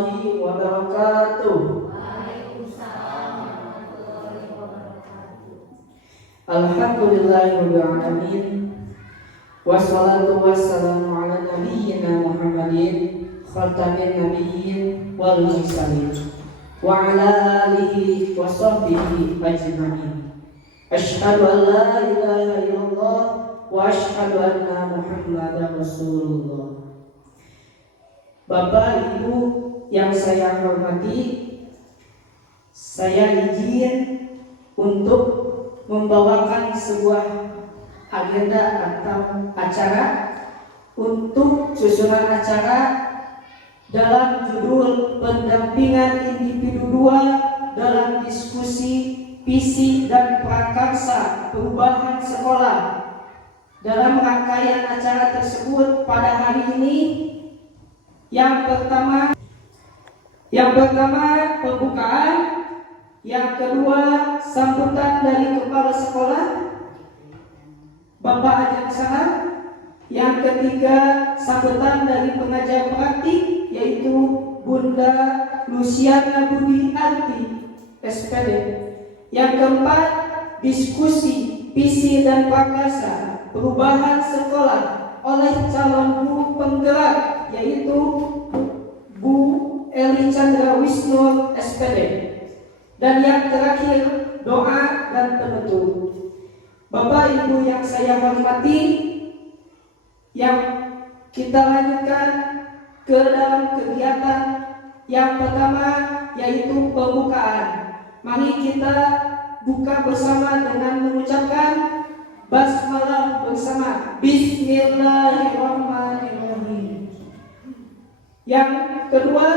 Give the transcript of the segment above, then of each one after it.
warahmatullahi wabarakatuh. Waalaikumsalam warahmatullahi wabarakatuh. Alhamdulillahirabbil alamin. Wassalatu wassalamu ala nabiyyina Muhammadin khatamin nabiyyin wal mursalin wa ala alihi wa sahbihi ajma'in. Asyhadu an la ilaha illallah wa asyhadu anna Muhammadar Rasulullah. Bapak Ibu yang saya hormati, saya izin untuk membawakan sebuah agenda atau acara untuk susunan acara dalam judul pendampingan individu 2 dalam diskusi visi dan prakarsa perubahan sekolah. Dalam rangkaian acara tersebut pada hari ini, yang pertama pembukaan, yang kedua sambutan dari kepala sekolah Bapak Ajeng Saha, yang ketiga sambutan dari pengajar praktik yaitu Bunda Luciana Budi Anti SPD, yang keempat diskusi visi dan prakarsa perubahan sekolah oleh calon guru penggerak yaitu Bu Eli Chandra Wisnu SPD, dan yang terakhir doa dan penutup. Bapak Ibu yang saya hormati, yang kita lanjutkan ke dalam kegiatan yang pertama yaitu pembukaan. Mari kita buka bersama dengan mengucapkan basmalah bersama. Bismillahirrahmanirrahim. Yang kedua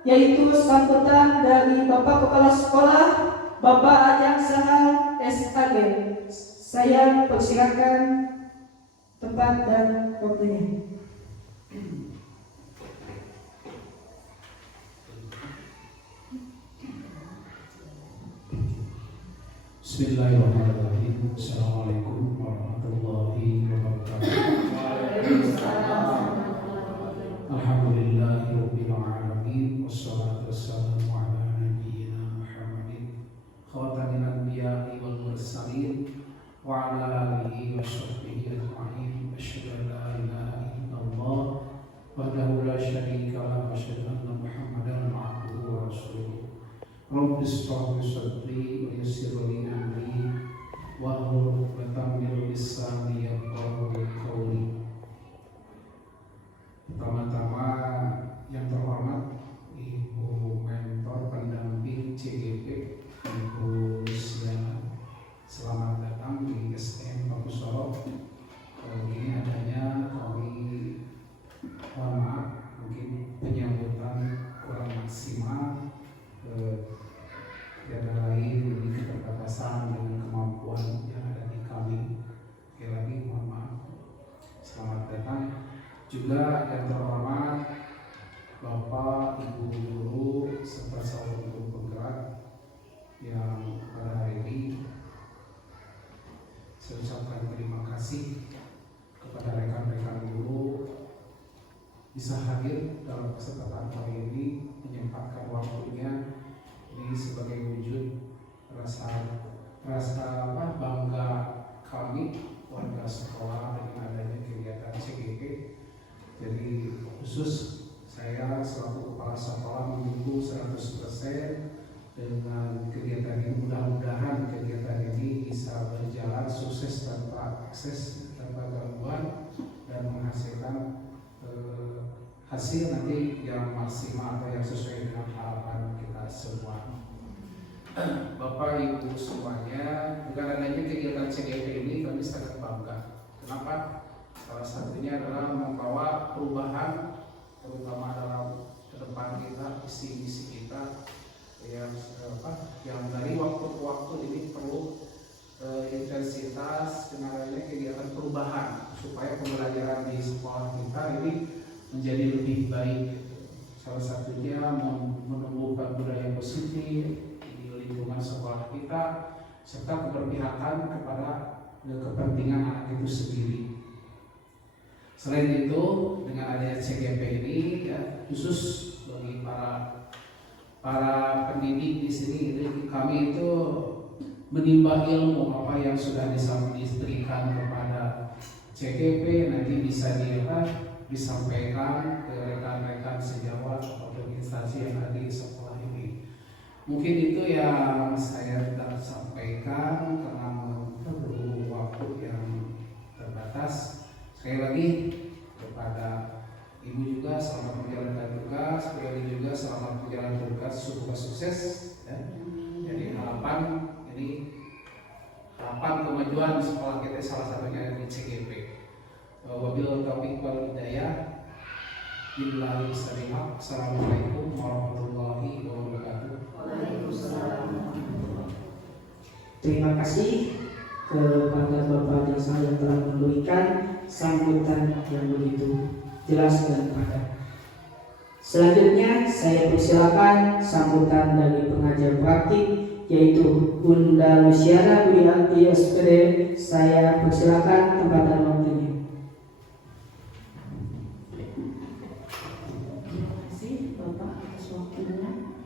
yaitu sambutan dari Bapak Kepala Sekolah Bapak Ajeng Saha SAG. Saya persilakan tempat dan waktunya. Bismillahirrahmanirrahim. Assalamualaikum warahmatullahi wabarakatuh. Alhamdulillahirabbil alamin. Wassalatu wassalamu ala nabiyyina Muhammadin khatamin anbiya'i wal mursalin wa ala alihi wa sahbihi ajma'in. Asyhadu an la ilaha illallah wahdahu la syarika lahu wa asyhadu anna Muhammadan abduhu wa rasuluh. Rabbi shrah li sadri wa yassir li amri wahlul 'uqdatam min lisani yafqahu qawli. Pertama-tama yang terhormat Ibu Mentor Pendamping CGP Ibu Luciana, selamat datang di STM Bagus Solo. Ini adanya kami mohon maaf, mungkin penyambutan kurang maksimal. Tiada lain ini keterbatasan dengan kemampuan yang ada di kami. Sekali lagi mohon maaf. Selamat datang. Juga yang terhormat Bapak Ibu guru serta seluruh guru penggerak yang pada hari ini saya ucapkan terima kasih kepada rekan-rekan guru bisa hadir dalam kesempatan hari ini, menyempatkan waktunya. Ini sebagai wujud rasa bangga kami warga sekolah dengan adanya kegiatan CGP. Jadi khusus saya selaku kepala sekolah mendukung 100% dengan kegiatan ini. Mudah-mudahan kegiatan ini bisa berjalan sukses tanpa akses, tanpa gangguan, dan menghasilkan hasil nanti yang maksimal atau yang sesuai dengan harapan kita semua. Bapak Ibu semuanya, dengan adanya kegiatan CGP ini kami sangat bangga. Kenapa? Salah satunya adalah membawa perubahan, terutama dalam ke depan kita, visi-misi kita yang dari waktu ke waktu ini perlu intensitas dengan adanya kegiatan perubahan supaya pembelajaran di sekolah kita ini menjadi lebih baik. Salah satunya menumbuhkan budaya positif di lingkungan sekolah kita serta keberpihakan kepada kepentingan anak itu sendiri. Selain itu, dengan adanya CGP ini ya, khusus bagi para pendidik di sini. Jadi kami itu menimba ilmu apa yang sudah diberikan kepada CGP, nanti bisa disampaikan ke rekan-rekan sejawat atau instansi yang ada di sekolah ini. Mungkin itu yang saya tidak sampaikan karena perlu waktu yang terbatas. Sekali lagi kepada Ibu juga selamat menjalankan tugas, Ibu juga selamat menjalankan tugas, sukses ya. Jadi harapan kemajuan sekolah kita salah satunya di CGP. Wabillahi taufiq wal hidayah. Billahi taufiq. Assalamualaikum warahmatullahi wabarakatuh. Waalaikumsalam. Terima kasih kepada Bapak Desa yang telah memberikan sambutan yang begitu jelas dan padat. Selanjutnya saya persilakan sambutan dari pengajar praktik yaitu Bunda Luciana Wiyanti SPD. Saya persilakan tempat dan waktunya. Terima kasih Bapak atas waktunya.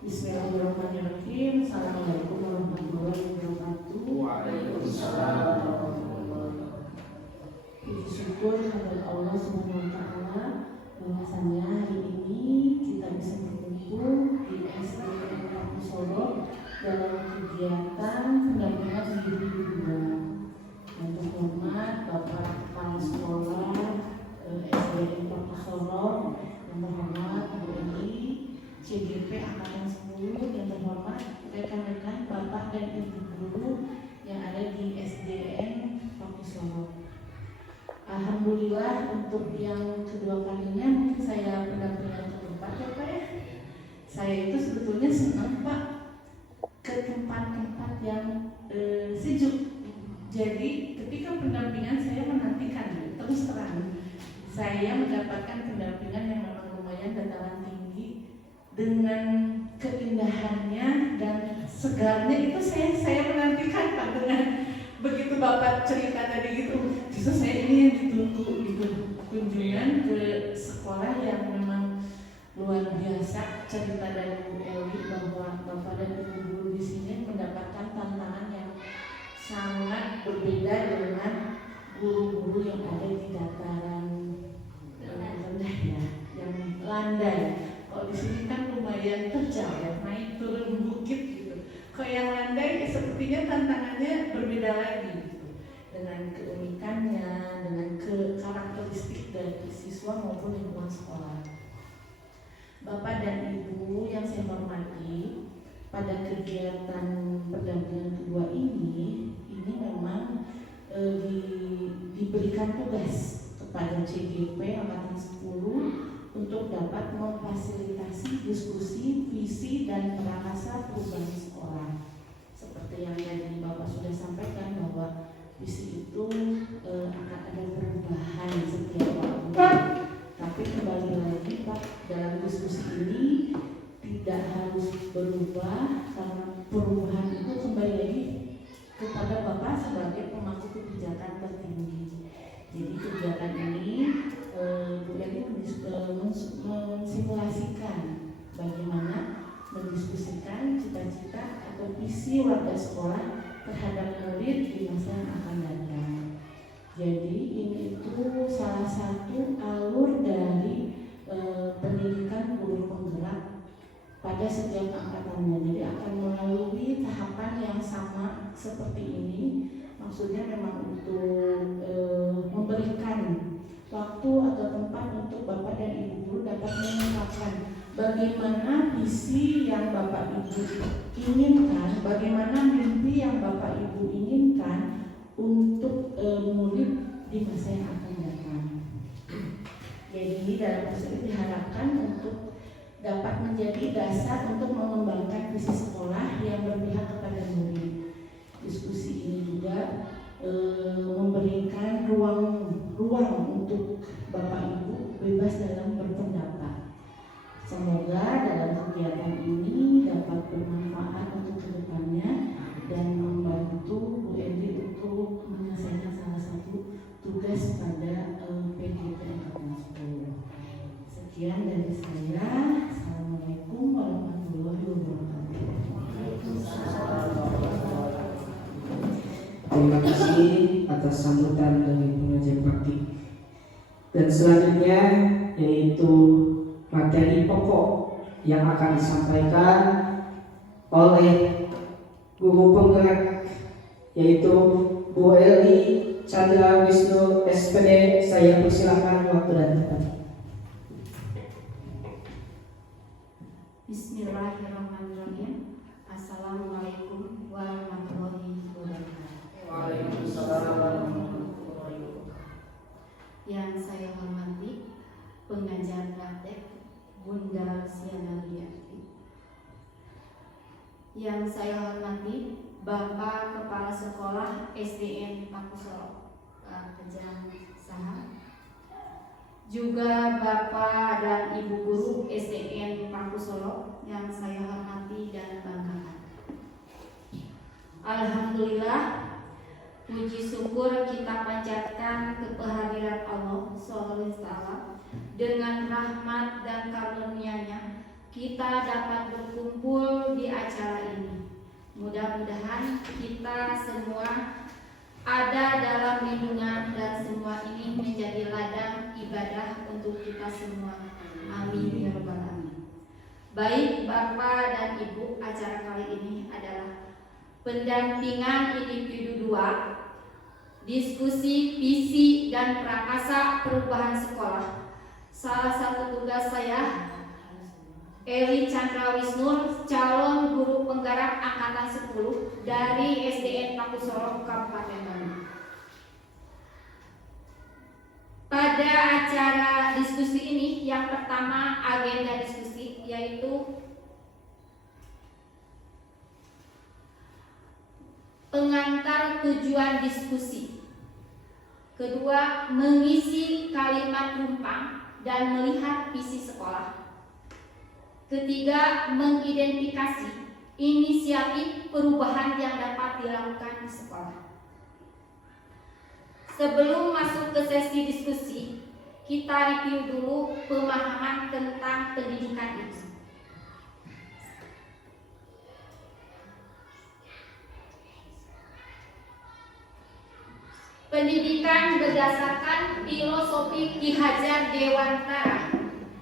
Bismillahirrahmanirrahim. Assalamualaikum warahmatullahi wabarakatuh. Waalaikumsalam. Puji syukur kepada Allah Subhanahu wa taala bahwasanya hari ini kita bisa berkumpul di SDN Kampus Solo dalam kegiatan pendampingan individu. Yang terhormat Bapak Kepala Sekolah SDN Kampus Solo, yang terhormat Bu Eni, CGP Angkatan 10, yang terhormat rekan-rekan Bapak dan Ibu guru yang ada di SDN Kampus Solo. Alhamdulillah untuk yang kedua kalinya mungkin saya pendampingan keempat ya Pak ya. Saya itu sebetulnya senang Pak ke tempat-tempat yang sejuk. Jadi ketika pendampingan saya menantikan, terus terang saya mendapatkan pendampingan yang memang lumayan dataran tinggi dengan keindahannya dan segarnya itu saya menantikan Pak. Dengan begitu Bapak cerita tadi gitu, justru saya ini yang ditunggu gitu, kunjungan ke sekolah yang memang luar biasa. Cerita dari Bu Eli bahwa Bapak dan Ibu guru di sini mendapatkan tantangan yang sangat berbeda dengan guru-guru yang ada di dataran rendah ya, yang landai. Kalau di sini kan lumayan terjal ya, naik turun bukit gitu. Kalau yang landai sepertinya tantangannya berbeda lagi gitu. Dengan keunikannya, dengan karakteristik dari siswa maupun lingkungan sekolah. Bapak dan Ibu yang saya hormati, pada kegiatan pendampingan kedua ini memang diberikan tugas kepada CGP Angkatan 10 untuk dapat memfasilitasi diskusi visi dan prakarsa perubahan sekolah. Seperti yang tadi Bapak sudah sampaikan bahwa visi itu akan ada perubahan setiap tahun. Tapi kembali lagi Pak, dalam diskusi ini tidak harus berubah karena perubahan itu kembali lagi kepada Bapak sebagai pemangku kebijakan tertinggi. Jadi kegiatan ini Bu Eni mensimulasikan bagaimana mendiskusikan cita-cita atau visi warga sekolah terhadap murid di masa yang akan datang. Jadi ini itu salah satu alur dari pendidikan guru penggerak pada setiap angkatannya. Jadi akan melalui tahapan yang sama seperti ini. Maksudnya memang untuk memberikan waktu atau tempat untuk Bapak dan Ibu guru dapat mengungkapkan bagaimana visi yang Bapak Ibu inginkan, bagaimana mimpi yang Bapak Ibu inginkan untuk murid di masa yang akan datang. Jadi dalam proses ini diharapkan untuk dapat menjadi dasar untuk mengembangkan visi sekolah yang berpihak kepada murid. Diskusi ini juga memberikan ruang untuk Bapak Ibu bebas dalam berpendapat. Semoga dalam kegiatan ini dapat bermanfaat untuk kedepannya dan membantu Bu Eni untuk menyelesaikan salah satu tugas pada PGP Angkatan 10. Sekian dari saya. atas sambutan dari pengajar praktik. Dan selanjutnya yaitu materi pokok yang akan disampaikan oleh guru penggerak yaitu Bu Eli Chandra Wisnu SPD. Saya persilakan waktu dan tempat. Bismillahirrahmanirrahim. Assalamualaikum warahmatullahi wabarakatuh. Waalaikumsalam warahmatullahi wabarakatuh. Yang saya hormati pengajar praktek Bunda Siana Liati. Yang saya hormati Bapak Kepala Sekolah SDN Pakusoro, Pak Kejang Saha. Juga Bapak dan Ibu Guru SDN Pakusoro yang saya hormati dan banggakan. Alhamdulillah, puji syukur kita panjatkan kehadirat Allah SWT. Dengan rahmat dan karunia-Nya kita dapat berkumpul di acara ini. Mudah-mudahan kita semua ada dalam lindungan dan semua ini menjadi ladang ibadah untuk kita semua. Amin ya rabbal alamin. Baik Bapak dan Ibu, acara kali ini adalah pendampingan individu 2, diskusi visi dan prakasa perubahan sekolah. Salah satu tugas saya Eli Chandra Wisnu, calon guru penggerak angkatan 10 dari SDN Pakusoro, Kabupaten Bandung. Pada acara diskusi ini, yang pertama agenda diskusi yaitu pengantar tujuan diskusi. Kedua, mengisi kalimat rumpang dan melihat visi sekolah. Ketiga, mengidentifikasi inisiatif perubahan yang dapat dilakukan di sekolah. Sebelum masuk ke sesi diskusi, kita review dulu pemahaman tentang pendidikan itu. Pendidikan berdasarkan filosofi Ki Hajar Dewantara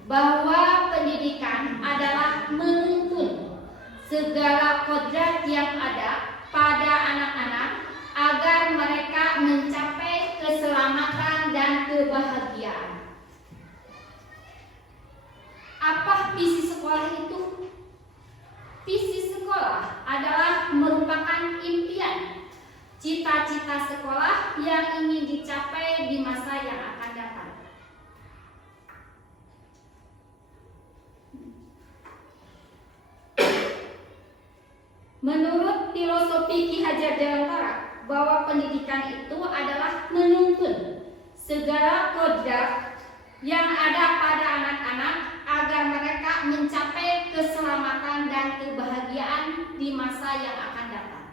bahwa pendidikan adalah menuntun segala kodrat yang ada pada anak-anak agar mereka mencapai keselamatan dan kebahagiaan. Apa visi sekolah itu? Visi sekolah adalah merupakan impian, cita-cita sekolah yang ingin dicapai di masa yang akan datang. Menurut filosofi Ki Hajar Dewantara bahwa pendidikan itu adalah menuntun segala kodrat yang ada pada anak-anak agar mereka mencapai keselamatan dan kebahagiaan di masa yang akan datang.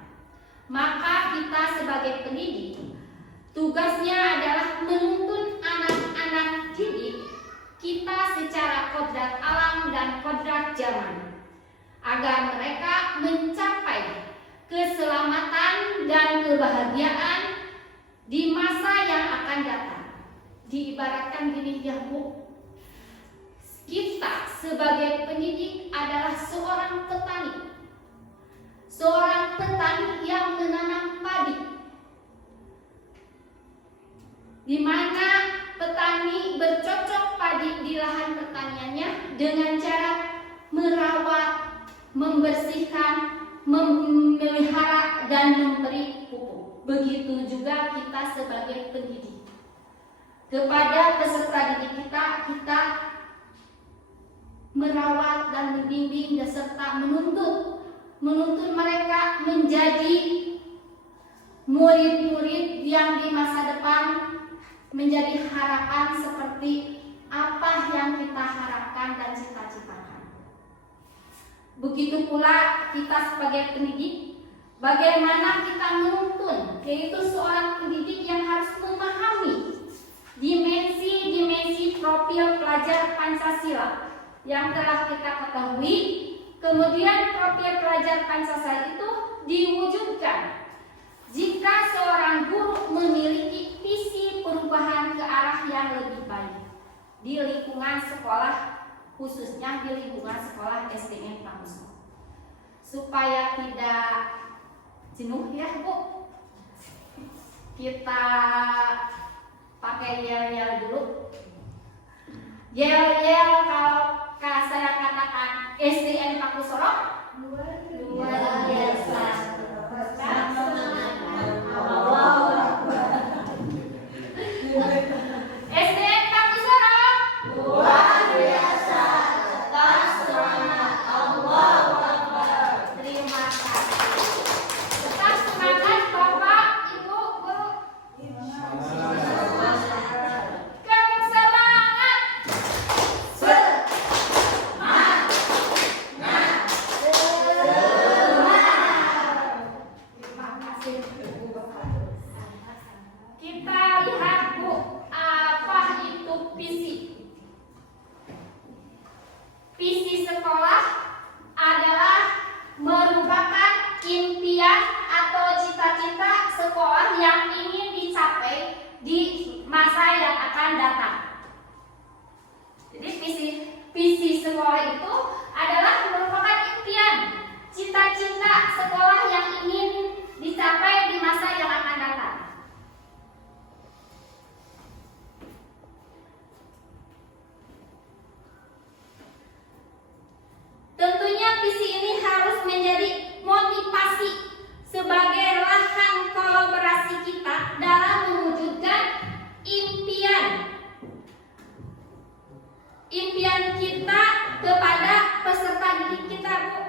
Maka kita sebagai pendidik, tugasnya adalah menuntun anak-anak didik kita secara kodrat alam dan kodrat zaman, agar mereka mencapai keselamatan dan kebahagiaan di masa yang akan datang. Diibaratkan gini ya Bu, kita sebagai pendidik adalah seorang petani. Seorang petani yang menanam padi, di mana petani bercocok padi di lahan pertaniannya dengan cara merawat, membersihkan, memelihara dan memberi pupuk. Begitu juga kita sebagai pendidik. Kepada peserta didik kita merawat dan membimbing serta menuntun mereka menjadi murid-murid yang di masa depan menjadi harapan seperti apa yang kita harapkan dan cita-citakan. Begitu pula kita sebagai pendidik, bagaimana kita menuntun, yaitu seorang pendidik yang harus memahami dimensi-dimensi profil pelajar Pancasila yang telah kita ketahui. Kemudian profil pelajar Pancasila itu diwujudkan Jika seorang guru memiliki visi perubahan ke arah yang lebih baik di lingkungan sekolah, khususnya di lingkungan sekolah SDN Pakuso, supaya tidak jenuh ya Bu, kita pakai yel-yel dulu. Yel-yel kalau saya katakan SDN Pakuso luar biasa. SDN Pakuso luar biasa. Tetap semangat. Allahu Akbar. Terima kasih. Tetap semangat Bapak, Ibu, Guru. Kamu semangat. Terima kasih. Kita lihat Bu, apa itu visi? Visi sekolah adalah merupakan impian atau cita-cita sekolah yang ingin dicapai di masa yang akan datang. Jadi visi sekolah itu adalah merupakan impian, cita-cita sekolah yang ingin dicapai di masa yang akan datang. Tentunya visi ini harus menjadi motivasi sebagai lahan kolaborasi kita dalam mewujudkan impian kita kepada peserta didik kita Bu,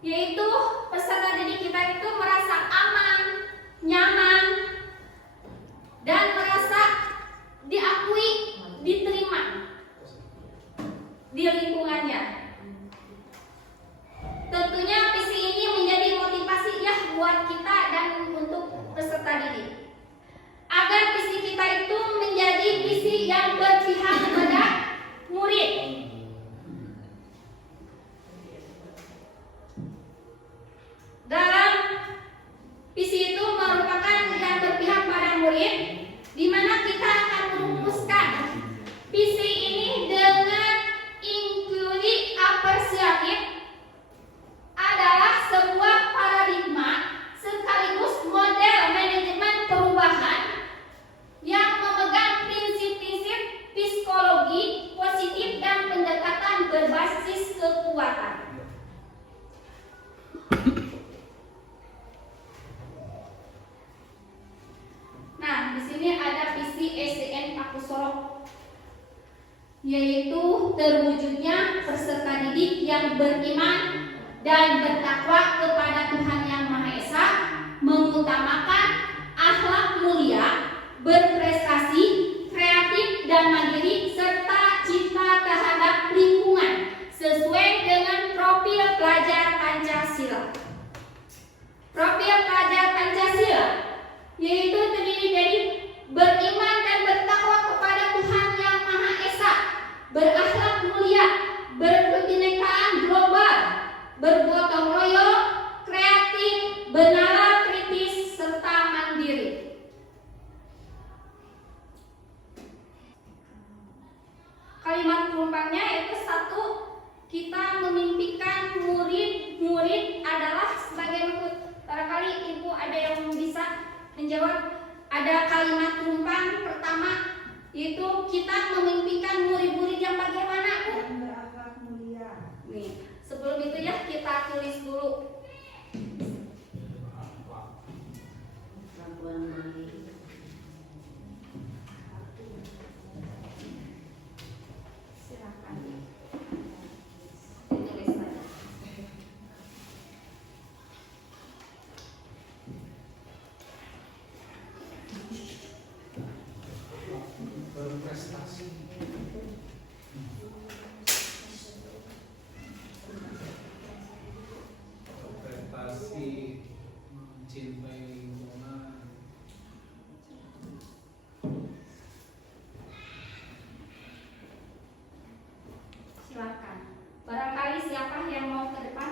yaitu peserta didik kita itu merasa aman, nyaman, dan merasa diakui, diterima di lingkungannya. Tentunya visi ini menjadi motivasi ya buat kita dan untuk peserta didik, agar visi kita itu menjadi visi yang berpihak kepada murid. Dalam visi itu merupakan yang berpihak pada murid, di mana kita akan merumuskan visi ini dengan inquiry apresiatif adalah sebuah paradigma sekaligus model manajemen perubahan yang memegang prinsip-prinsip psikologi positif dan pendekatan berbasis kekuatan. Nah, di sini ada visi SDN Pakuso, yaitu terwujudnya peserta didik yang beriman dan bertakwa kepada Tuhan Yang Maha Esa, mengutamakan akhlak mulia, berprestasi, kreatif dan mandiri, serta cinta terhadap lingkungan sesuai dengan profil pelajar Pancasila. Profil pelajar Pancasila yaitu terdiri dari beriman dan bertakwa kepada Tuhan Yang Maha Esa, berakhlak mulia, berkebinekaan global, bergotong royong, kreatif, bernalar kritis, serta mandiri. Kalimat penumpangnya yaitu 1. Kita memimpikan murid-murid adalah sebagai berikut. Barangkali Ibu ada yang bisa menjawab. Ada kalimat penumpang pertama, yaitu kita memimpikan murid-murid yang bagaimana Bu? Yang berakhlak mulia. Nih, sebelum itu ya kita tulis dulu. Silakan. Ditulis saja. Berprestasi. Berprestasi, mencintai lingkungan. Silakan. Barangkali siapa yang mau ke depan?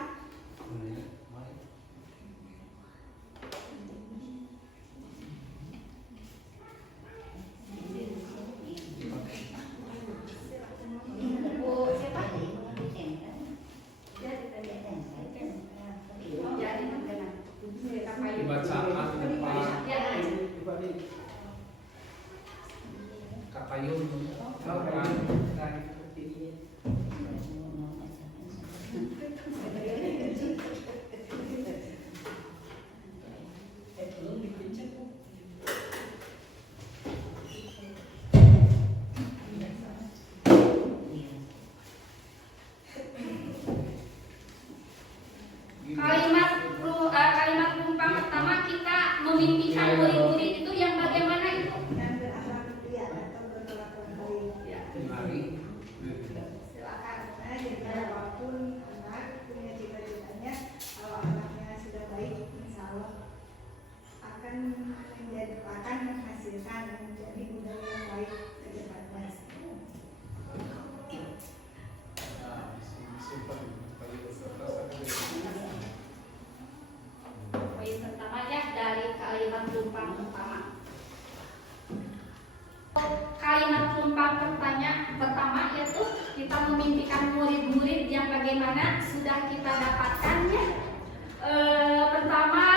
bagaimana sudah kita dapatkan ya. Pertama,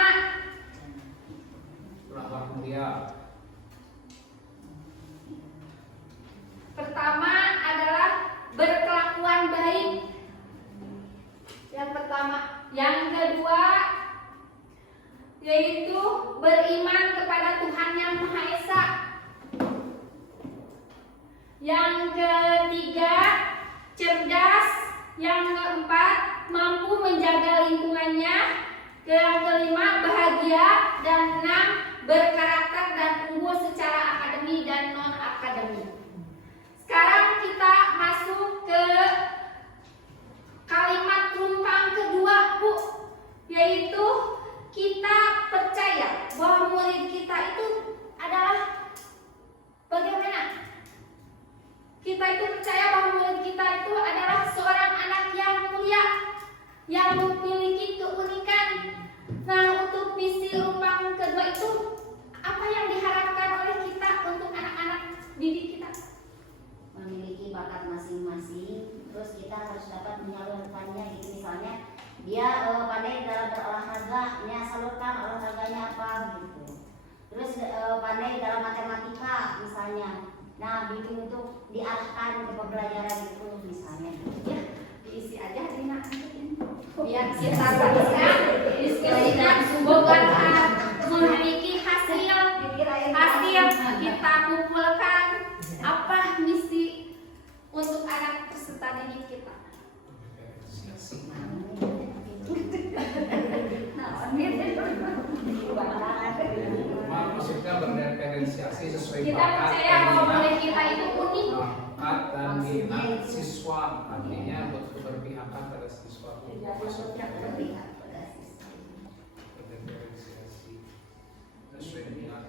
pertama adalah berkelakuan baik. Yang pertama, yang kedua yaitu beriman kepada Tuhan yang Maha Esa. Yang ketiga, cerdas. Yang keempat, mampu menjaga lingkungannya. Yang kelima, bahagia. Dan enam, berkarakter dan unggul secara akademi dan non akademi. Sekarang kita masuk ke kalimat tumpang kedua, Bu, yaitu kita percaya bahwa murid kita itu adalah bagaimana? Kita itu percaya bahwa murid kita itu adalah seorang anak yang mulia, yang memiliki keunikan. Nah, untuk visi tumpang kedua itu apa yang diharapkan oleh kita untuk anak-anak didik kita? Memiliki bakat masing-masing, terus kita harus dapat menyalurkannya gitu. Misalnya dia pandai dalam berolahraga, dia salurkan olahraganya apa gitu. Terus pandai dalam matematika misalnya, nah bikin untuk diarahkan ke pembelajaran itu misalnya. Ya, diisi aja Dina biar kita bisa diskusikan bukan memiliki hasil kita kumpulkan apa misi untuk anak peserta didik kita. Maksudnya berdiferensiasi sesuai Kita percaya bahwa murid kita itu unik. bakat dan minat siswa, artinya berpihakan pada siswa. Berdiferensiasi sesuai minat.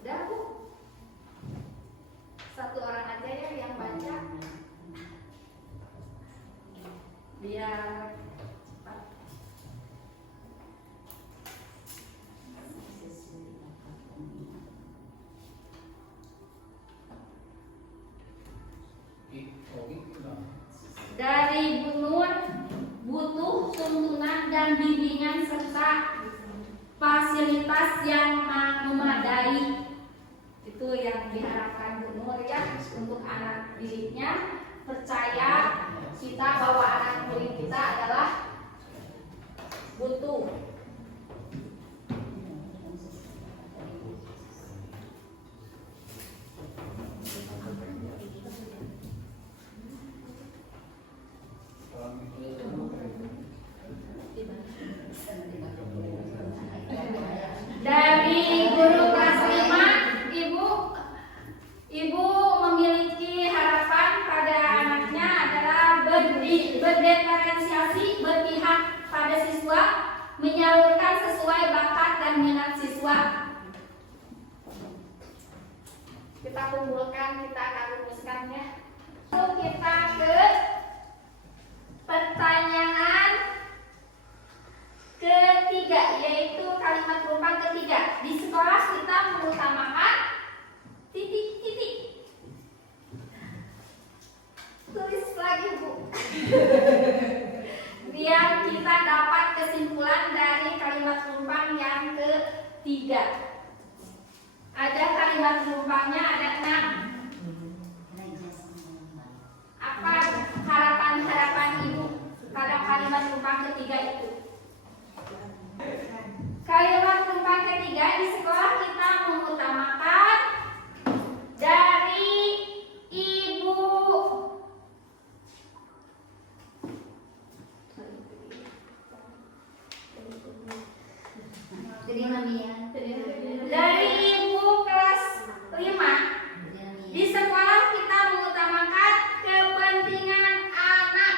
Udah, Bu. Satu orang aja ya yang baca. Biar cepat. Dari Bu Nur, butuh tuntunan dan bimbingan serta fasilitas yang memadai. Itu yang diharapkan Bu Nur ya untuk anak didiknya. Percaya kita bahwa anak murid kita adalah butuh. Dari guru kelas 5, Ibu memiliki harapan pada anaknya adalah berdiferensiasi, berpihak pada siswa, menyalurkan sesuai bakat dan minat siswa. Kita kumpulkan, kita akan rumuskannya. Lalu kita ke pertanyaan ketiga, yaitu kalimat tumpang ketiga. Di sekolah kita mengutamakan titik-titik. Tulis lagi, Bu. Biar kita dapat kesimpulan dari kalimat tumpang yang ketiga. Ada kalimat tumpangnya, ada 6. Apa harapan-harapan Ibu pada kalimat tumpang ketiga itu? Kalimat tumpang ketiga, di sekolah kita mengutamakan dari Ibu dari Ibu kelas 5. Di sekolah kita mengutamakan kepentingan anak.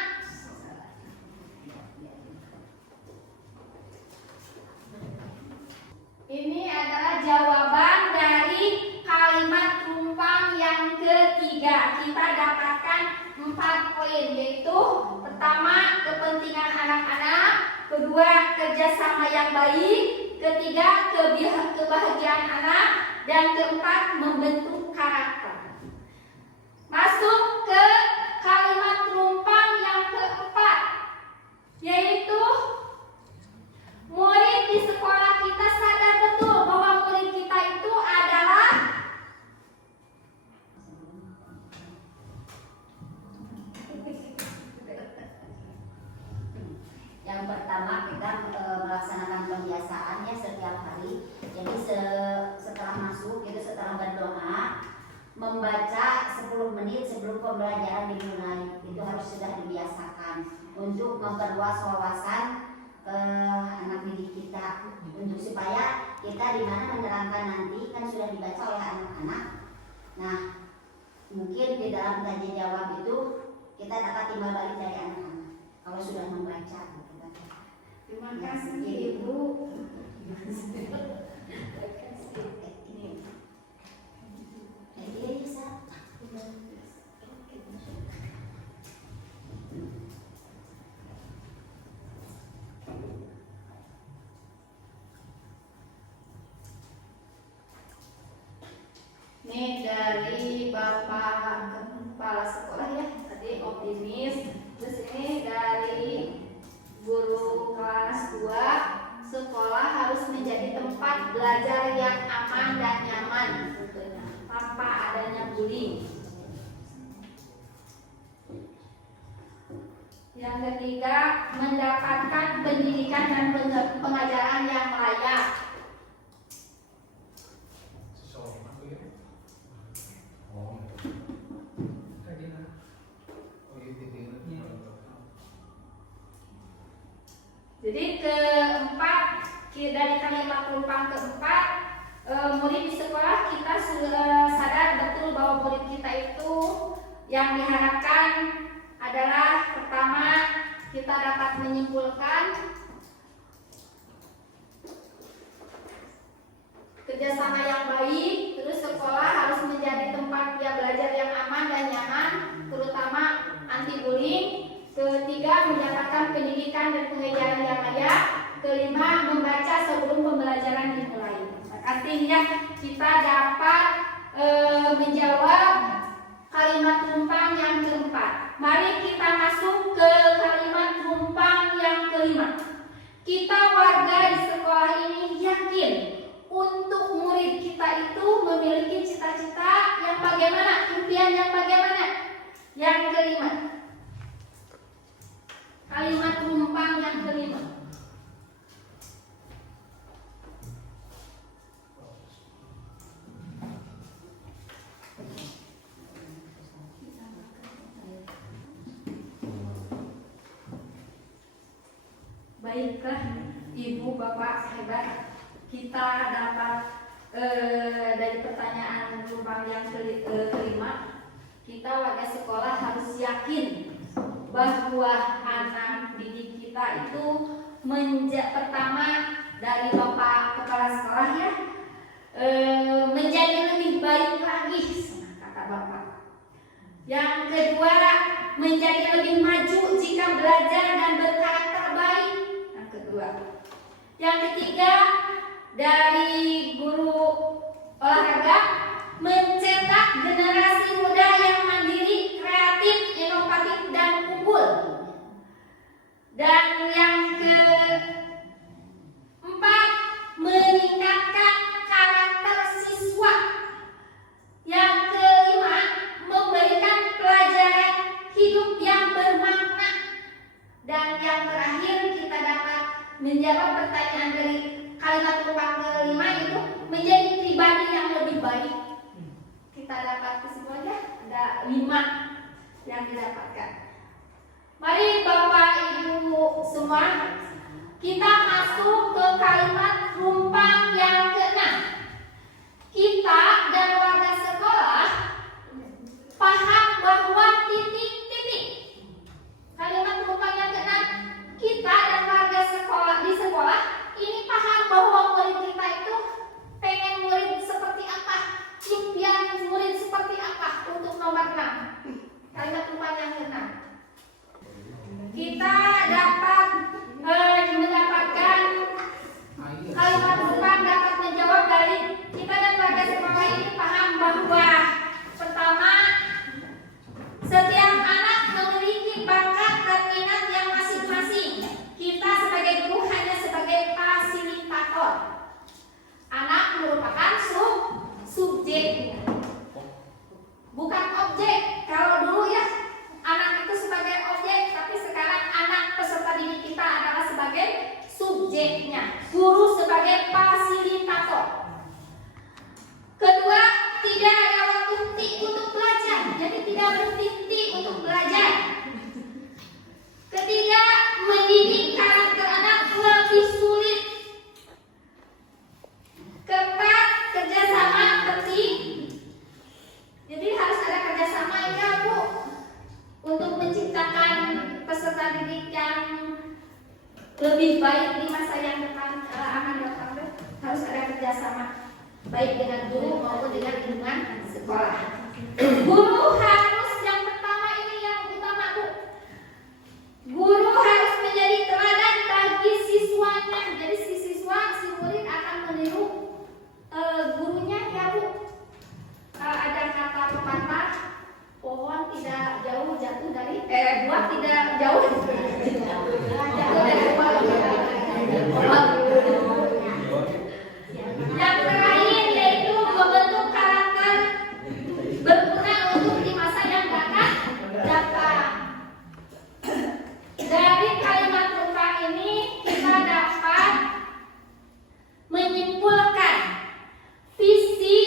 Ini adalah jawaban dari kalimat tumpang yang ketiga. Kita dapatkan 4 poin, yaitu pertama, kedua kerjasama yang baik, ketiga kebahagiaan anak, dan keempat membentuk karakter. Masuk ke kalimat penumpang yang keempat, yaitu murid di sekolah kita sadar betul bahwa murid kita itu adalah Yang pertama kita melaksanakan pembiasaan ya setiap hari. Jadi setelah masuk itu setelah berdoa membaca 10 menit sebelum pembelajaran dimulai. Itu harus sudah dibiasakan untuk memperluas wawasan anak didik kita, untuk supaya kita di mana menerangkan nanti kan sudah dibaca oleh anak-anak. Nah, mungkin di dalam tanya jawab itu kita dapat timbal balik dari anak-anak kalau sudah membaca. terima kasih Ibu. Ini dari Bapak Kepala Sekolah ya, tadi optimis. Terus ini dari guru kelas 2, sekolah harus menjadi tempat belajar yang aman dan nyaman tanpa adanya bullying. Yang ketiga, mendapatkan pendidikan dan pengajaran yang layak. Jadi keempat, dari kalimat penumpang keempat, murid di sekolah kita sadar betul bahwa murid kita itu yang diharapkan adalah pertama kita dapat menyimpulkan kerjasama yang baik, terus sekolah harus menjadi tempat dia belajar yang aman dan nyaman, terutama anti bullying. Ketiga, mendapatkan pendidikan dan pengajaran yang layak. Kelima, membaca sebelum pembelajaran dimulai. Artinya kita dapat menjawab kalimat penumpang yang keempat. Mari kita masuk ke kalimat penumpang yang kelima. Kita warga di sekolah ini yakin untuk murid kita itu memiliki cita-cita yang bagaimana, impian yang bagaimana. Yang kelima, kalimat penumpang yang kelima. Baiklah, Ibu Bapak hebat. Kita dapat dari pertanyaan penumpang yang kelima, kita warga sekolah harus yakin bahwa anak didik kita itu pertama dari Bapak Kepala Sekolah ya, menjadi lebih baik lagi, kata Bapak. Yang kedua, menjadi lebih maju jika belajar dan berkarakter baik. Yang kedua. Yang ketiga, dari guru olahraga, mencetak generasi muda yang mandiri, kreatif, inovatif, dan unggul. Dan yang keempat, meningkatkan karakter siswa. Yang kelima, memberikan pelajaran hidup yang bermakna. Dan yang terakhir, kita dapat menjawab pertanyaan dari kalimat penumpang kelima, itu menjadi pribadi yang lebih baik. Kita dapat kesimpulannya ada 5 yang didapatkan. Mari Bapak Ibu semua, kita masuk ke kalimat penumpang yang ke-6. Kita dan warga sekolah paham bahwa titik-titik. Kalimat penumpang yang ke-6, kita dan warga sekolah di sekolah ini paham bahwa murid kita itu pengen murid seperti apa, impian murid seperti apa untuk nomor 6. Kalimat penumpang yang ke-6. Kita dapat mendapat subjeknya, guru sebagai fasilitator. Kedua, tidak ada waktu henti untuk belajar, jadi tidak berhenti untuk belajar. Ketiga, mendidik karakter anak lebih sulit. Keempat, kerjasama penting. Jadi harus ada kerjasama ya Bu, untuk menciptakan peserta didik yang lebih baik di masa yang depan akan datang. Harus ada kerjasama baik dengan guru maupun dengan lingkungan sekolah. Guru harus yang pertama ini yang utama Bu. Guru harus menjadi teladan bagi siswanya. Jadi si siswa, si murid akan meniru gurunya ya Bu. Ada kata pepatah, pohon tidak jauh jatuh dari buah tidak jauh jatuh dari pohon. Yang terakhir yaitu membentuk karakter berguna untuk di masa yang akan datang. Dari kalimat rumpang ini kita dapat menyimpulkan visi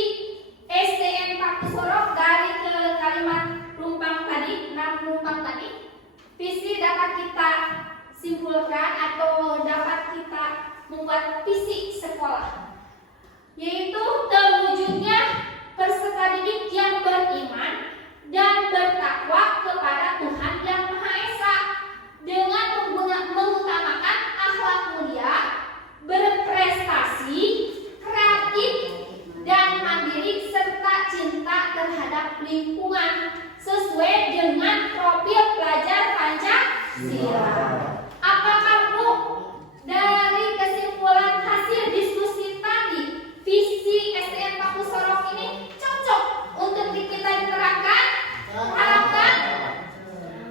SDN Pak Sorok dari ke kalimat rumpang tadi, 6 rumpang tadi. Visi dapat kita simpulkan atau dapat kita membuat visi sekolah, yaitu terwujudnya peserta didik yang beriman dan bertakwa kepada Tuhan Yang Maha Esa dengan mengutamakan akhlak mulia, berprestasi, kreatif, dan mandiri serta cinta terhadap lingkungan sesuai dengan profil pelajar Pancasila. Apakah Bu, dari kesimpulan hasil diskusi tadi, visi SDN Pak Sorok ini cocok untuk kita diterapkan? Harapkan.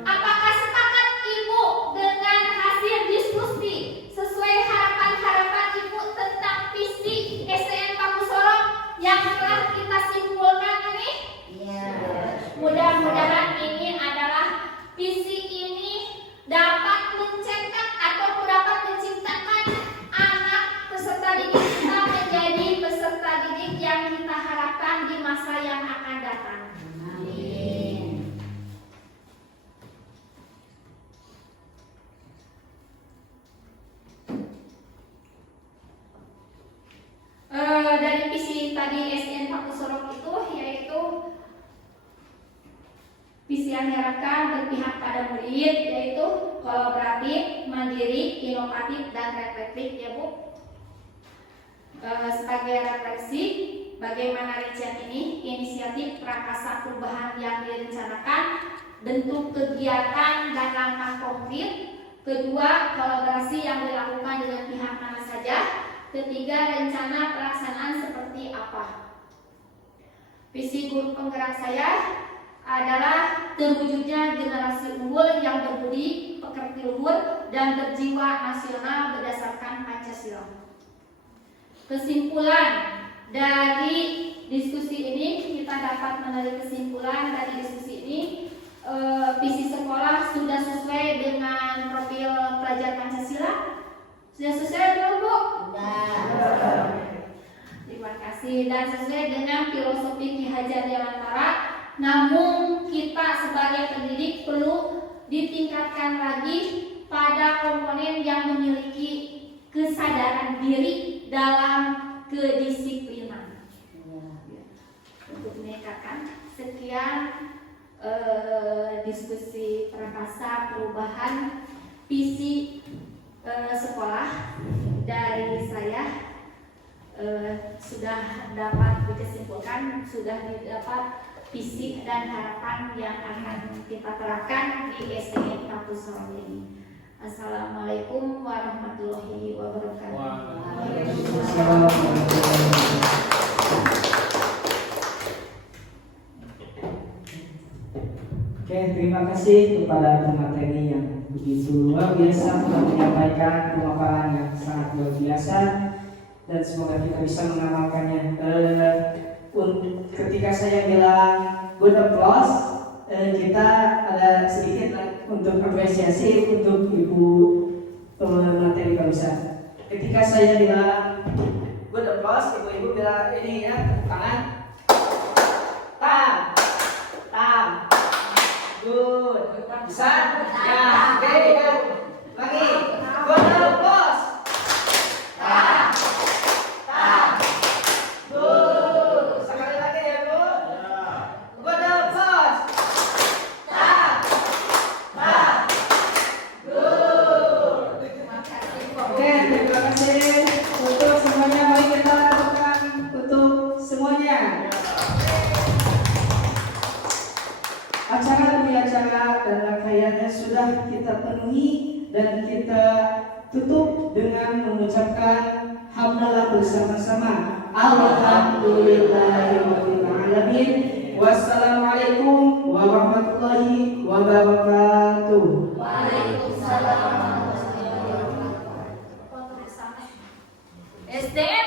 Apakah sepakat Ibu dengan hasil diskusi sesuai harapan-harapan Ibu tentang visi SDN Pak Sorok yang telah kita simpulkan ini? Iya. Mudah-mudahan ini adalah visi ini dapat mencetak atau dapat menciptakan anak peserta didik kita menjadi peserta didik yang kita harapkan di masa yang akan datang. Amin. Dari visi tadi SDN Pak Sorok itu yaitu visi yang diharapkan berpihak pada murid, yaitu kolaboratif, mandiri, inovatif, dan reflektif ya Bu. Sebagai refleksi, bagaimana rincian ini, inisiatif prakasa perubahan yang direncanakan, bentuk kegiatan dan langkah konkret. Kedua, kolaborasi yang dilakukan dengan pihak mana saja. Ketiga, rencana pelaksanaan seperti apa. Visi guru penggerak saya adalah terwujudnya generasi unggul yang berbudi, pekerti luhur, dan berjiwa nasional berdasarkan Pancasila. Kesimpulan dari diskusi ini, kita dapat menarik kesimpulan dari diskusi ini, visi sekolah sudah sesuai dengan profil pelajar Pancasila. Sudah sesuai belum Bu? Sudah. Terima kasih. Dan sesuai dengan filosofi Ki Hajar Dewantara. Namun kita sebagai pendidik perlu ditingkatkan lagi pada komponen yang memiliki kesadaran diri dalam kedisiplinan. Untuk meningkatkan sekian diskusi prakasa perubahan visi sekolah dari saya. Sudah dapat dikesimpulan, sudah didapat visi dan harapan yang akan kita terapkan di SDN Pak Sorok ini. Assalamualaikum warahmatullahi wabarakatuh. Oke, terima kasih kepada pemateri yang begitu luar biasa telah menyampaikan pemaparan yang sangat luar biasa, dan semoga kita bisa mengamalkannya. Ketika saya bilang good applause, kita ada sedikit untuk apresiasi untuk Ibu pemateri barusan. dan kita tutup dengan mengucapkan hamdalah bersama-sama. Alhamdulillahirabbil alamin. Wassalamualaikum warahmatullahi wabarakatuh. Waalaikumsalam warahmatullahi wabarakatuh. SDM